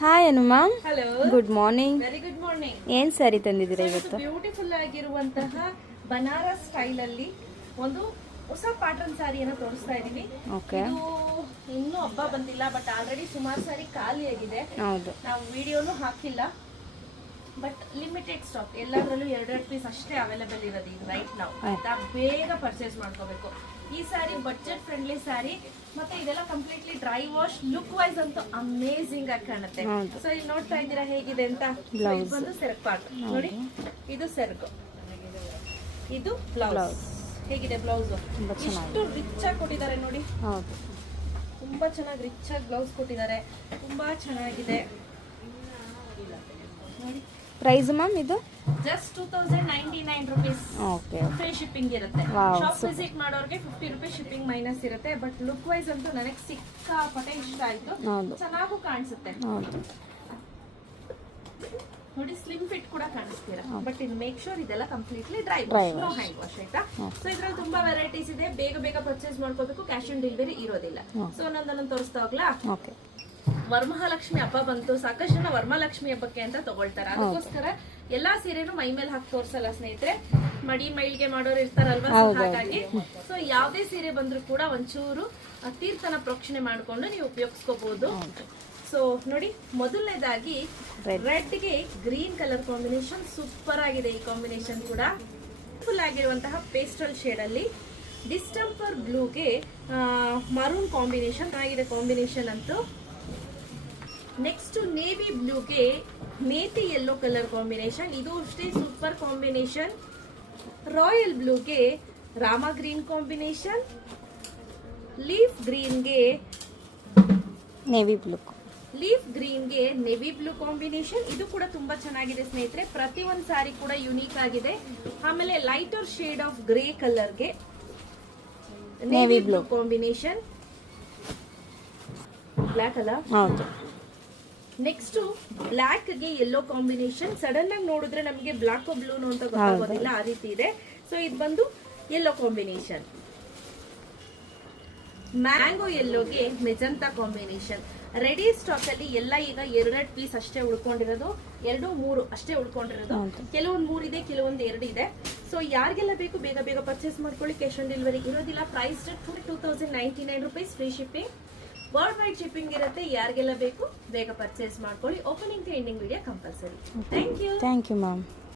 Hi Anu ma'am. Hello, good morning. Very good morning. ಏನ್ ಸ್ಯಾರಿ ತಂದಿದ್ದೀರಾ ಇವತ್ತು? Beautiful ಆಗಿರುವಂತಹ ಬನಾರಸ್ ಸ್ಟೈಲ್ ಅಲ್ಲಿ ಒಂದು ಹೊಸ ಪ್ಯಾಟರ್ನ್ ಸ್ಯಾರಿಯನ್ನು ತೋರಿಸ್ತಾ ಇದೀವಿ. ಓಕೆ. ಇದು ಇನ್ನೂ ಹಬ್ಬ ಬಂದಿಲ್ಲ, ಬಟ್ ಆಲ್ರೆಡಿ ಸುಮಾರು ಸಾರಿ ಖಾಲಿ ಆಗಿದೆ. ಹೌದು. ನಾವು ವಿಡಿಯೋನು ಹಾಕಿಲ್ಲ, ಬಟ್ ಲಿಮಿಟೆಡ್ ಸ್ಟಾಕ್. ಎಲ್ಲದರಲ್ಲೂ 2 ಪೀಸ್ ಅಷ್ಟೇ ಅವೈಲೇಬಲ್ ಇರೋದು ಈಗ ರೈಟ್ ನಾವು. ಆಯ್ತಾ, ಬೇಗ ಪರ್ಚೇಸ್ ಮಾಡ್ಕೋಬೇಕು. ಈ ಸ್ಯಾರಿ ಬಡ್ಜೆಟ್ ಫ್ರೆಂಡ್ಲಿ ಸ್ಯಾರಿ, ಮತ್ತೆ ಇದೆಲ್ಲ completely dry wash. Look wise ಅಂತೂ ಅಮೇಸಿಂಗ್ ಆಗಿ ಕಾಣುತ್ತೆ. ಸೊ ಇಲ್ಲಿ ನೋಡ್ತಾ ಇದ್ದೀರಾ ಹೇಗಿದೆ ಅಂತ. ಇದು ಬಂದು ಸೆರಗ್ ಪಾರ್ಟ್ ನೋಡಿ, ಇದು ಸೆರಗು, ಇದು ಬ್ಲೌಸ್. ಹೇಗಿದೆ ಬ್ಲೌಸ್? ಎಷ್ಟು ರಿಚ್ ಆಗಿ ಕೊಟ್ಟಿದ್ದಾರೆ ನೋಡಿ. ಹೌದು, ತುಂಬಾ ಚೆನ್ನಾಗಿ ರಿಚ್ ಆಗಿ ಬ್ಲೌಸ್ ಕೊಟ್ಟಿದ್ದಾರೆ. ತುಂಬಾ ಚೆನ್ನಾಗಿದೆ ನೋಡಿ. ಪ್ರೈಸ್ ಮ್ಯಾಮ್ ಇದು just 2099 rupees. Okay. Free shipping ಇರುತ್ತೆ. Wow, ಶಾಪ್ ವಿಸಿಟ್ ಮಾಡೋರಿಗೆ 50 rupees ಶಿಪ್ಪಿಂಗ್ ಮೈನಸ್ ಇರುತ್ತೆ. ಬಟ್ ಲುಕ್ ವೈಸ್ ಅಂತೂ ನನಗೆ ಸಿಕ್ಕಾಪಟ್ಟೆ ಇಷ್ಟ ಆಯ್ತು. ಹೌದು, ಚೆನ್ನಾಗೂ ಕಾಣಿಸುತ್ತೆ ಹೌದು. ನೋಡಿ, ಸ್ಲಿಮ್ ಫಿಟ್ ಕೂಡ ಕಾಣಿಸ್ತೀರಾ. ಬಟ್ ಇದು ಮೇಕ್ ಶೋರ್ ಇದೆಲ್ಲ completely dry Dry wash, no wash. Hand wash. ಆಯ್ತಾ? ಸೊ ಇದ್ರಲ್ಲಿ ತುಂಬಾ ವೆರೈಟೀಸ್ ಇದೆ. ಬೇಗ ಬೇಗ ಪರ್ಚೇಸ್ ಮಾಡ್ಕೋಬೇಕು. ಕ್ಯಾಶ್ ಆನ್ ಡೆಲಿವರಿ ಇರೋದಿಲ್ಲ. ಸೊ ಒಂದೊಂದೊಂದು ತೋರಿಸ್ತಾ ಹೋಗ್ಲಾ? ಓಕೆ. ವರಮಹಾಲಕ್ಷ್ಮಿ ಹಬ್ಬ ಬಂತು. ಸಾಕಷ್ಟು ಜನ ವರಮಹಾಲಕ್ಷ್ಮಿ ಹಬ್ಬಕ್ಕೆ ಅಂತ ತಗೊಳ್ತಾರೆ. ಅದಕ್ಕೋಸ್ಕರ ಎಲ್ಲಾ ಸೀರೆನು ಮೈ ಮೇಲೆ ಹಾಕಿ ತೋರ್ಸಲ್ಲ ಸ್ನೇಹಿತರೆ. ಮಡಿ ಮೈಲ್ಗೆ ಮಾಡೋರು ಇರ್ತಾರಲ್ವಾ, so ಹಾಗಾಗಿ ಸೊ ಯಾವ್ದೇ ಸೀರೆ ಬಂದ್ರು ಕೂಡ ಒಂಚೂರು ತೀರ್ಥನ ಪ್ರೋಕ್ಷಣೆ ಮಾಡ್ಕೊಂಡು ನೀವು ಉಪಯೋಗಿಸ್ಕೋಬಹುದು. ಸೊ ನೋಡಿ, ಮೊದಲನೇದಾಗಿ ರೆಡ್ ಗೆ ಗ್ರೀನ್ ಕಲರ್ ಕಾಂಬಿನೇಷನ್ ಸೂಪರ್ ಆಗಿದೆ. ಈ ಕಾಂಬಿನೇಷನ್ ಕೂಡ ಫುಲ್ ಆಗಿರುವಂತಹ ಪೇಸ್ಟಲ್ ಶೇಡ್ ಅಲ್ಲಿ ಡಿಸ್ಟೆಂಪರ್ ಬ್ಲೂಗೆ ಮರೂನ್ ಕಾಂಬಿನೇಷನ್ ಆಗಿದೆ. ಕಾಂಬಿನೇಷನ್ ಅಂತೂ ನೆಕ್ಸ್ಟ್ ನೇವಿ ಬ್ಲೂಗೆ ಮೇತಿ ಯೆಲ್ಲೋ ಕಲರ್ ಕಾಂಬಿನೇಷನ್, ಇದು ಅಷ್ಟೇ ಸೂಪರ್ ಕಾಂಬಿನೇಷನ್. ರಾಯಲ್ ಬ್ಲೂಗೆ ರಾಮ ಗ್ರೀನ್ ಕಾಂಬಿನೇಷನ್, ಲೀಫ್ ಗ್ರೀನ್ಗೆ ನೇವಿ ಬ್ಲೂ ಕಾಂಬಿನೇಷನ್. ಇದು ಕೂಡ ತುಂಬಾ ಚೆನ್ನಾಗಿದೆ ಸ್ನೇಹಿತರೆ. ಪ್ರತಿ ಒಂದು ಸ್ಯಾರಿ ಕೂಡ ಯುನೀಕ್ ಆಗಿದೆ. ಆಮೇಲೆ ಲೈಟರ್ ಶೇಡ್ ಆಫ್ ಗ್ರೇ ಕಲರ್ಗೆ ನೇವಿ ಬ್ಲೂ ಕಾಂಬಿನೇಷನ್, ಬ್ಲಾಕ್ ಅಲ್ಲ. ಹೌದು. ನೆಕ್ಸ್ಟ್ ಬ್ಲಾಕ್ ಗೆ ಯೆಲ್ಲೋ ಕಾಂಬಿನೇಷನ್. ಸಡನ್ ಆಗಿ ನೋಡಿದ್ರೆ ನಮಗೆ ಬ್ಲಾಕ್ ಬ್ಲೂ ಅಂತ ಗೊತ್ತಾಗೋದಿಲ್ಲ, ಆ ರೀತಿ ಇದೆ. ಸೊ ಇದು ಬಂದು ಯೆಲ್ಲೋ ಕಾಂಬಿನೇಷನ್. ಮ್ಯಾಂಗೋ ಯೆಲ್ಲೋಗೆ ಮೆಜಂತಾ ಕಾಂಬಿನೇಷನ್. ರೆಡಿ ಸ್ಟಾಕ್ ಅಲ್ಲಿ ಎಲ್ಲ ಈಗ 2 ಪೀಸ್ ಅಷ್ಟೇ ಉಳ್ಕೊಂಡಿರೋದು, 2-3 ಅಷ್ಟೇ ಉಳ್ಕೊಂಡಿರೋದು. ಕೆಲವೊಂದು 3 ಇದೆ, ಕೆಲವೊಂದು 2 ಇದೆ. ಸೊ ಯಾರಿಗೆಲ್ಲ ಬೇಕು ಬೇಗ ಬೇಗ ಪರ್ಚೇಸ್ ಮಾಡ್ಕೊಳ್ಳಿ. ಕ್ಯಾಶ್ ಆನ್ ಡೆಲಿವರಿ ಇರೋದಿಲ್ಲ. Price 2099 rupees. Free shipping, world wide shipping ಇರುತ್ತೆ. ಯಾರಿಗೆಲ್ಲ ಬೇಕು ಬೇಗ ಪರ್ಚೇಸ್ ಮಾಡ್ಕೊಳ್ಳಿ. Opening to ending video compulsory. Thank you ma'am.